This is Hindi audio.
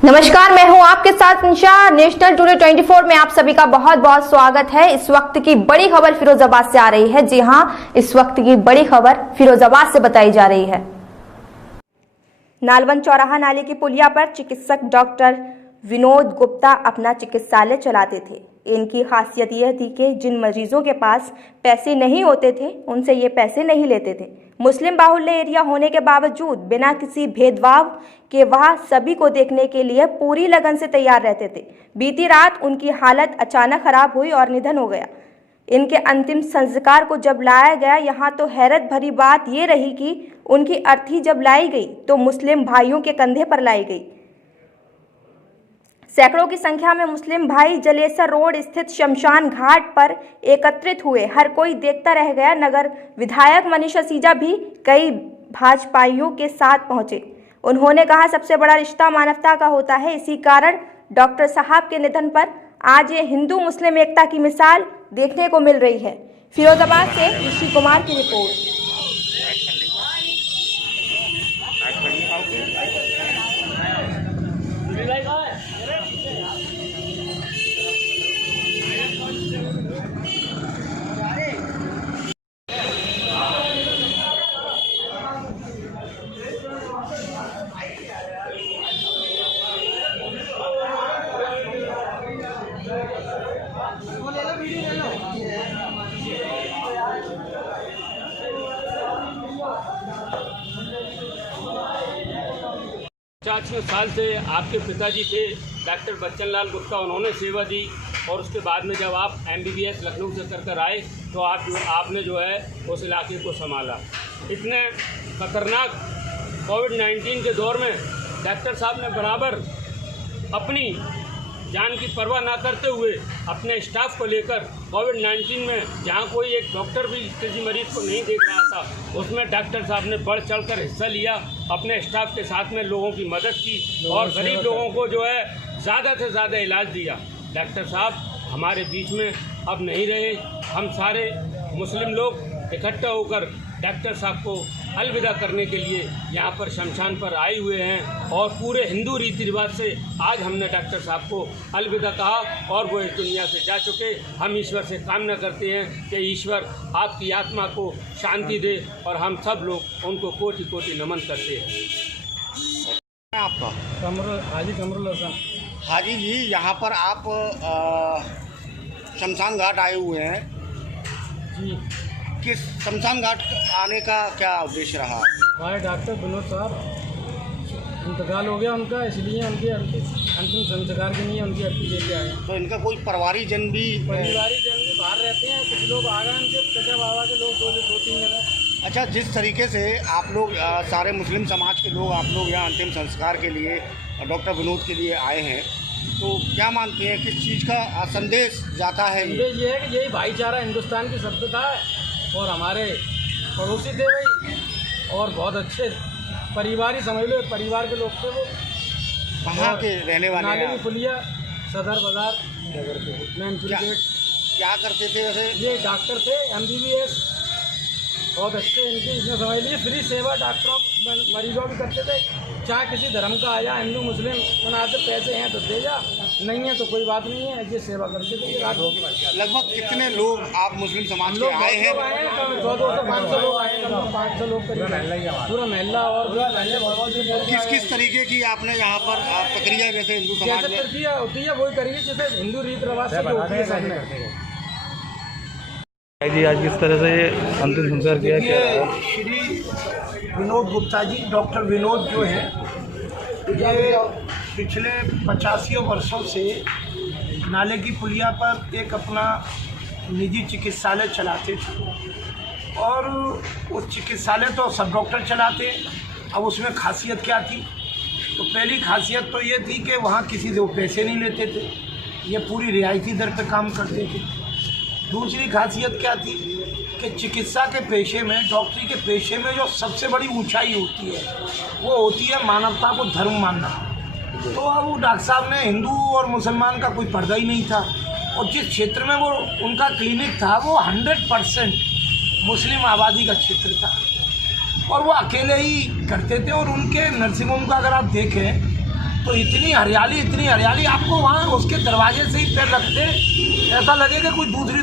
नमस्कार, मैं हूं आपके साथ निशा। नेशनल टुडे 24 में आप सभी का बहुत बहुत स्वागत है। इस वक्त की बड़ी खबर फिरोजाबाद से आ रही है। जी हां, इस वक्त की बड़ी खबर फिरोजाबाद से बताई जा रही है। नालवन चौराहा नाले की पुलिया पर चिकित्सक डॉक्टर विनोद गुप्ता अपना चिकित्सालय चलाते थे। इनकी खासियत यह थी कि जिन मरीजों के पास पैसे नहीं होते थे उनसे ये पैसे नहीं लेते थे। मुस्लिम बाहुल्य एरिया होने के बावजूद बिना किसी भेदभाव के वह सभी को देखने के लिए पूरी लगन से तैयार रहते थे। बीती रात उनकी हालत अचानक खराब हुई और निधन हो गया। इनके अंतिम संस्कार को जब लाया गया, यहाँ तो हैरत भरी बात ये रही कि उनकी अर्थी जब लाई गई तो मुस्लिम भाइयों के कंधे पर लाई गई। सैकड़ों की संख्या में मुस्लिम भाई जलेसर रोड स्थित शमशान घाट पर एकत्रित हुए। हर कोई देखता रह गया। नगर विधायक मनीष सिसोदिया भी कई भाजपाइयों के साथ पहुंचे। उन्होंने कहा, सबसे बड़ा रिश्ता मानवता का होता है। इसी कारण डॉक्टर साहब के निधन पर आज ये हिंदू मुस्लिम एकता की मिसाल देखने को मिल रही है। फिरोजाबाद से ऋषि कुमार की रिपोर्ट। साल से आपके पिताजी थे डॉक्टर बच्चन लाल गुप्ता, उन्होंने सेवा दी और उसके बाद में जब आप MBBS लखनऊ से कर आए तो आपने जो है उस इलाके को संभाला। इतने खतरनाक कोविड-19 के दौर में डॉक्टर साहब ने बराबर अपनी जान की परवाह ना करते हुए अपने स्टाफ को लेकर कोविड-19 में जहां कोई एक डॉक्टर भी किसी मरीज को नहीं देख रहा था, उसमें डॉक्टर साहब ने बढ़ चढ़कर हिस्सा लिया। अपने स्टाफ के साथ में लोगों की मदद की और गरीब लोगों को जो है ज़्यादा से ज़्यादा इलाज दिया। डॉक्टर साहब हमारे बीच में अब नहीं रहे। हम सारे मुस्लिम लोग इकट्ठा होकर डॉक्टर साहब को अलविदा करने के लिए यहाँ पर शमशान पर आए हुए हैं और पूरे हिंदू रीति रिवाज से आज हमने डॉक्टर साहब को अलविदा कहा और वो इस दुनिया से जा चुके। हम ईश्वर से कामना करते हैं कि ईश्वर आपकी आत्मा को शांति दे और हम सब लोग उनको कोटि कोटि नमन करते हैं। आपका हाजी कमरुल हसन। हाजी जी, यहाँ पर आप शमशान घाट आए हुए हैं जी, किस शमशान घाट आने का क्या उद्देश्य रहा? हमारे डॉक्टर विनोद साहब इंतकाल हो गया उनका, इसलिए उनके अंतिम संस्कार के लिए उनकी अर्थी लेके आए। तो इनका कोई परिवारी जन भी बाहर रहते हैं, कुछ लोग आ गए उनके चचा बाबा के लोग, दो तीन जने। अच्छा, जिस तरीके से आप लोग सारे मुस्लिम समाज के लोग आप लोग यहाँ अंतिम संस्कार के लिए डॉक्टर विनोद के लिए आए हैं, तो क्या मानते हैं किस चीज़ का संदेश जाता है? ये है कि यही भाईचारा हिंदुस्तान की सभ्यता है और हमारे पड़ोसी थे भाई और बहुत अच्छे परिवार ही समझ लो, परिवार के लोग थे वो। कहाँ के रहने वाले हैं? नाले की पुलिया, सदर बाजार, मैनपुरी गेट। क्या करते थे वैसे? ये डॉक्टर थे MBBS, बहुत अच्छे। इनकी इसमें समझ लीजिए फ्री सेवा डॉक्टरों मरीजों की करते थे। चाहे किसी धर्म का आया, हिंदू मुस्लिम, उनसे पैसे हैं तो दे जा, नहीं है तो कोई बात नहीं है, ये सेवा करते थे। लगभग कितने लोग आप मुस्लिम समाज के आए हैं? 200-500 लोग आए हैं, 500 लोग पूरा महल्ला। और किस तरीके की आपने यहाँ पर प्रक्रिया जैसे हिंदू समाज में प्रक्रिया होती है वही करिए जैसे हिंदू रीति रिवाज से होती है सामने। जी, आज किस तरह से ये अंतिम संस्कार किया ये श्री विनोद गुप्ता जी, डॉक्टर विनोद जो है, ये पिछले 85 वर्षों से नाले की पुलिया पर एक अपना निजी चिकित्सालय चलाते थे और उस चिकित्सालय तो सब डॉक्टर चलाते। अब उसमें खासियत क्या थी? तो पहली खासियत तो ये थी कि वहाँ किसी से वो पैसे नहीं लेते थे, ये पूरी रियायती दर पे काम करते थे। दूसरी खासियत क्या थी कि चिकित्सा के पेशे में, डॉक्टरी के पेशे में जो सबसे बड़ी ऊंचाई होती है वो होती है मानवता को धर्म मानना। तो अब वो डॉक्टर साहब ने हिंदू और मुसलमान का कोई पर्दा ही नहीं था और जिस क्षेत्र में वो उनका क्लिनिक था वो 100% मुस्लिम आबादी का क्षेत्र था और वो अकेले ही करते थे। और उनके नर्सिंग होम का अगर आप देखें तो इतनी हरियाली आपको वहाँ उसके दरवाजे से ही पैर रखते ऐसा लगेगा कोई दूसरी